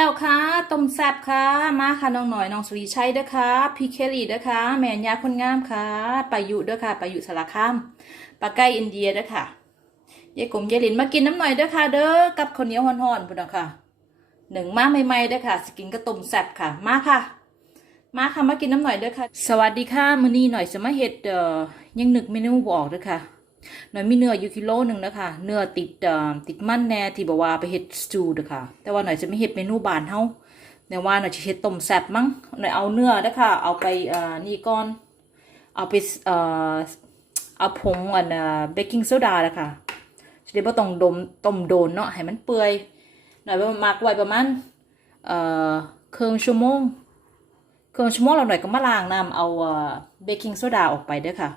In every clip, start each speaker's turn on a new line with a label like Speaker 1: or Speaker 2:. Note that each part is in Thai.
Speaker 1: แล้วค่ะต้มแซบค่ะ มาค่ะน้องหน่อยน้องสุริชัยด้วยค่ะพี่เคลลี่ด้วยค่ะแม่ยาคนงามค่ะปายุด้วยค่ะปายุสารคามปลาไก่อินเดียด้วยค่ะยายกลมยายหลินมากินน้ำหน่อยด้วยค่ะ เด้อกับข้าวเหนียวห่อนๆพุ่นค่ะหนึ่งมาใหม่ๆด้วยค่ะสกินก็ะต้มแซบค่ะ มาค่ะ มาค่ะมากินน้ำหน่อยด้วยค่ะ สวัสดีค่ะมื้อนี้หน่อยจะมาเห็ดเอ่อยังหนึกเมนูบอกด้วยค่ะ หน่อยมีเนื้ออยู่กิโลหนึ่งนะคะเนื้อติดติดมั่นแน่ที่บอกว่าไปเห็ดสตูดค่ะแต่ว่าหน่อยจะไม่เห็ดเมนูบานเท่าแน่ว่าหน่อยจะเห็ดต้มแซ่บมั้งหน่อยเอาเนื้อนะคะเอาไปนี่ก้อนเอาไปเอาผงอันเบกกิ้งโซดานะคะจะได้ไม่ต้องดมต้มโดนเนาะให้มันเปื่อยหน่อยปรมากไว้ประมาณเอ่อเครื่องชั่วโมงเครื่องชั่วโมงเราหน่อยก็มาล้างน้ำเอาเบกกิ้งโซดาออกไปด้วยค่ะ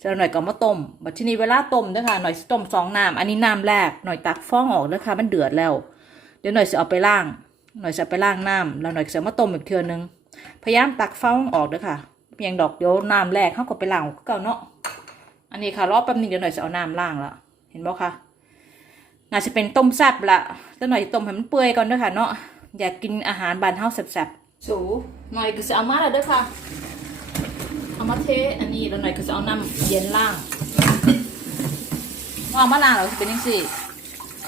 Speaker 1: แล้หน่อยก็มาต้มบัดทีนี้เวลาต้มนะคะหน่อยต้มสองน้ำอันนี้น้ำแรกหน่อยตักฟองออกนะคะมันเดือดแล้ว เดี๋ยวหน่อยจะเอาไปล่าง หน่อยจะไปล่างน้ำแล้วหน่อยจะมาต้มอีกเทือนึง พยายามตักฟองออกเด้อค่ะเพียงดอกเดี๋ยวน้ำแรกเขาก็ไปล่างก็เนาะ อันนี้ค่ะรอแป๊บนึงเดี๋ยวหน่อยจะเอาน้ำล่างละเห็นบ่คะน่าจะเป็นต้มแซ่บละแล้วหน่อยต้มให้มันเปื่อยก่อนด้วยค่ะเนาะ อยากกินอาหารบานเท้าแซ่บๆสูหน่อยก็จะเอามาแล้วด้วยค่ะ เอามาเทอันนี้แล้วหน่อยก็จะเอาน้ำเย็นล่างวามะนาวเราเป็นยังสิ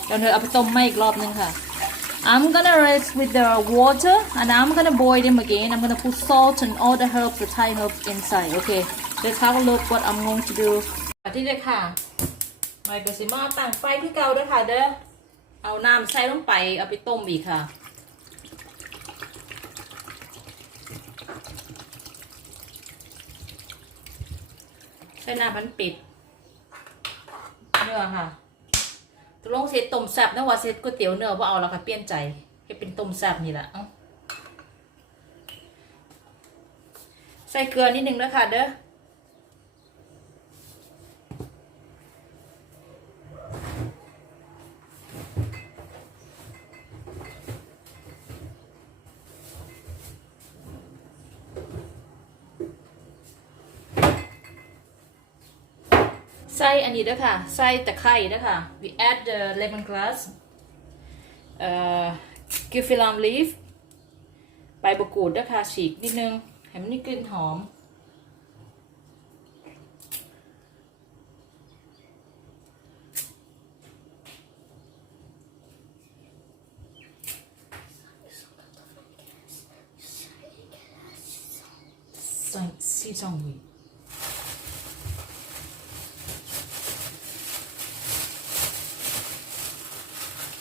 Speaker 1: เดี๋ยวเอาไปต้มใหม่อีกรอบนึงค่ะ I'm gonna rest with the water and I'm gonna boil them again I'm gonna put salt and all the herbs the Thai herbs inside okay let's have a look what I'm going to do ที่เด็ค่ะไม่เป็นสิมาตั้งไฟคือเก่าด้วยค่ะเด้อเอาน้ำใส่ลงไปเอาไปต้มอีกค่ะ ใส่หน้ามันปิดเนื้อค่ะตกลงเสร็จต้มแซ่บนะว่าเสร็จก๋วยเตี๋ยวเนื้อว่าเอาแล้ค่ะเปลี่ยนใจให้เป็นต้มแซ่บนี่แหละใส่เกลือนิดนึงด้วค่ะเด้อ ใส่อันนี้ด้วยค่ะ ใส่ตะไคร้ด้วยค่ะ we add the lemongrass uh, gilfillan ฟใบบกูดด้วยค่ะ ฉีกนิดนึง ให้มันนี่กลิ่นหอม Saint Sijongwi.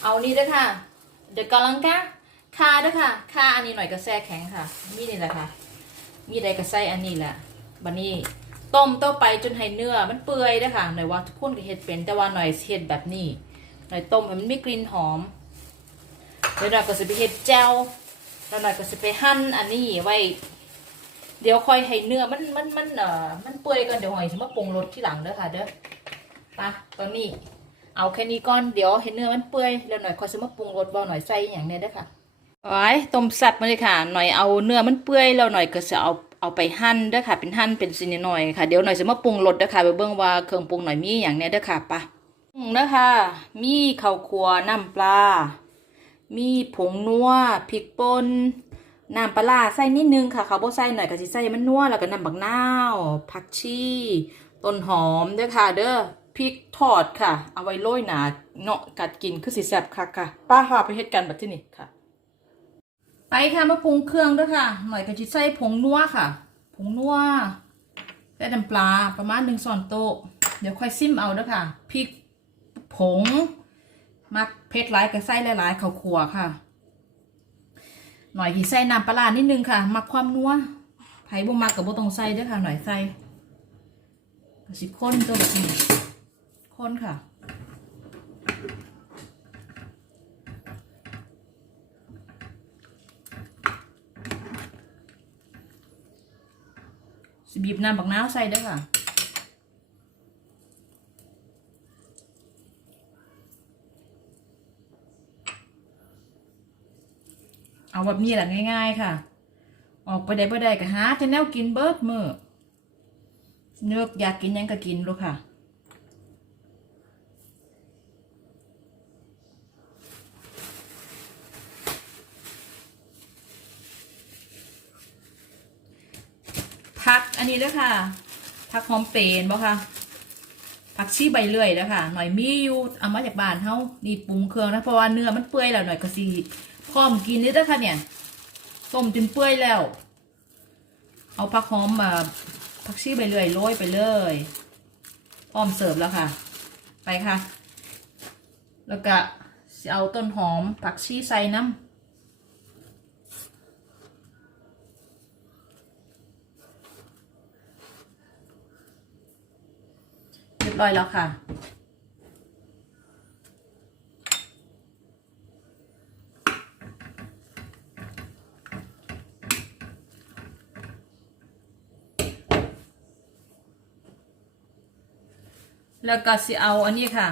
Speaker 1: เอานี่ด้วยค่ะ เดี๋ยวกำลังกะคาด้วยค่ะคาอันนี้หน่อยกระแทกแข็งค่ะ มีนี่แหละค่ะ มีใดกระไซอันนี้แหละบันนี้ต้มต่อไปจนให้เนื้อมันเปื่อยด้วยค่ะ หน่อยว่าทุกคนก็เห็ดเป็นแต่ว่าหน่อยเห็ดแบบนี้ หน่อยต้มให้มันมีกลิ่นหอมเดี๋ยวหน่อยก็จะไปเห็ดแจ้วแล้วหน่อยก็จะไปหั่นอันนี้ไว้ เดี๋ยวค่อยให้เนื้อมันมันมันเอ่อมันเปื่อยก่อนเดี๋ยวหน่อยจะมาปรุงรสที่หลังเด้อค่ะเด้อปะตอนนี้ เอาแค่นี้ก่อนเดี๋ยวเห็นเนื้อมันเปื่อยแล้วหน่อยคอยสมาปรุงรสบ่หน่อยใส่อย่างนี้ยด้ค่ะไว้ต้มสับมาเลยค่ะ หน่อยเอาเนื้อมันเปื่อยแล้วหน่อยก็จะเอาเอาไปหั่นด้วยค่ะ เป็นหั่นเป็นสินหน่อยค่ะเดี๋ยวหน่อยจะมาปรุงรสด้วยค่ะไปเบื้องว่าเครื่องปรุงหน่อยมีอย่างนี้ยด้วยค่ะปะปรุงนะคะมีข้าวคั่วน้ำปลา มีผงนัวพริกป่นน้ำปลาใส่นิดนึงค่ะเขาโบ่ใส่หน่อยก็จะใส่มันนัวแล้วก็น้ำบักนาวผักชีต้นหอมด้วยค่ะเด้อ พริกทอดค่ะ เอาไว้โรยหนาเนาะกัดกินคือสีแสบค่ะค่ะ ป้าพาไปเฮ็ดกันแบบที่นี่ค่ะ ไปค่ะมาปรุงเครื่องด้วยค่ะ หน่อยกระชิดใส่ผงนัวค่ะ ผงนัวใส่น้ำปลาประมาณหนึ่งส่วนโต๊ะ เดี๋ยวค่อยซิมเอาด้วยค่ะ พริกผง มักเพชรหลายกระไส้หลายๆข้าวขัวค่ะ หน่อยกี่ใส่น้ำปลานิดนึงค่ะ มักความนัวไผ่บ่มักกับบ่ต้องใส่ด้วยค่ะ หน่อยใส่กระชิข้นตัวแบบนี้ คนค่ะสบีบน้ำบักน้าวใส่ด้วยค่ะเอาแบบนี้แหละง่าย ๆ ค่ะ ออกไปได้ไปได้ก็หาจะแนวกินเบิร์ดมือเลือกอยากกินยังก็กินลูกค่ะ พักอันนี้ด้วยค่ะพักหอมเปรนบ่ค่ะ ผักชีใบเลื่อยแล้วค่ะ หน่อยมีอยู่เอามาจากบ้านเฮานี่ปรุงเครื่องนะเพราะว่าเนื้อมันเปื่อยแล้วหน่อยก็สิพร้อมกินนี่ด้อค่ะเนี่ย ต้มจนเปื่อยแล้ว เอาผักหอมมาผักชีใบเลื่อยโรยไปเลย พร้อมเสิร์ฟแล้วค่ะ ไปค่ะ แล้วก็เอาต้นหอมผักชีใส่น้ำ ร้อยแล้วค่ะ แล้วก็สิเอาอันนี้ค่ะ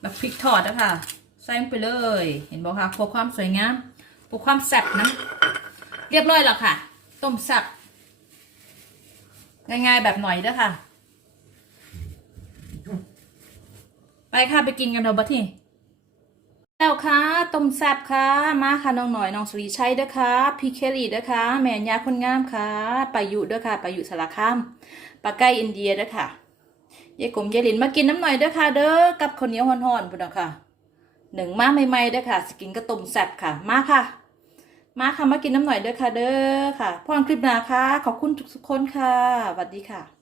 Speaker 1: แบบพริกทอดนะคะใส่ลงไปเลย เห็นบอกค่ะเพื่อความสวยงามเพื่อความแซ่บนะเรียบร้อยแล้วค่ะ ต้มแซ่บง่ายๆแบบหน่อยด้อค่ะ ไปค่ะไปกินกันเถอะบัดนี้แล้วค่ะต้มแซบค่ะ มาค่ะน้องหน่อยน้องสุริชัยเด้อค่ะพี่เคลลี่เด้อค่ะแม่นยาคนงามค่ะปายุเด้อค่ะปายุสารคามปลาไก่อินเดียเด้อค่ะยายกลมยายหลินมากินน้ำหน่อยเด้อค่ะ เด้อกับข้วเหนียวห่อนๆพุ่นน่ะค่ะหนึ่งมาใหม่ๆเด้อค่ะสกินกระต้มแซบค่ะ มาค่ะ มาค่ะมากินน้ำหน่อยเด้อค่ะ เด้อค่ะพรคลิปหนาค่ะ ขอบคุณทุกๆคนค่ะสวัสดีค่ะ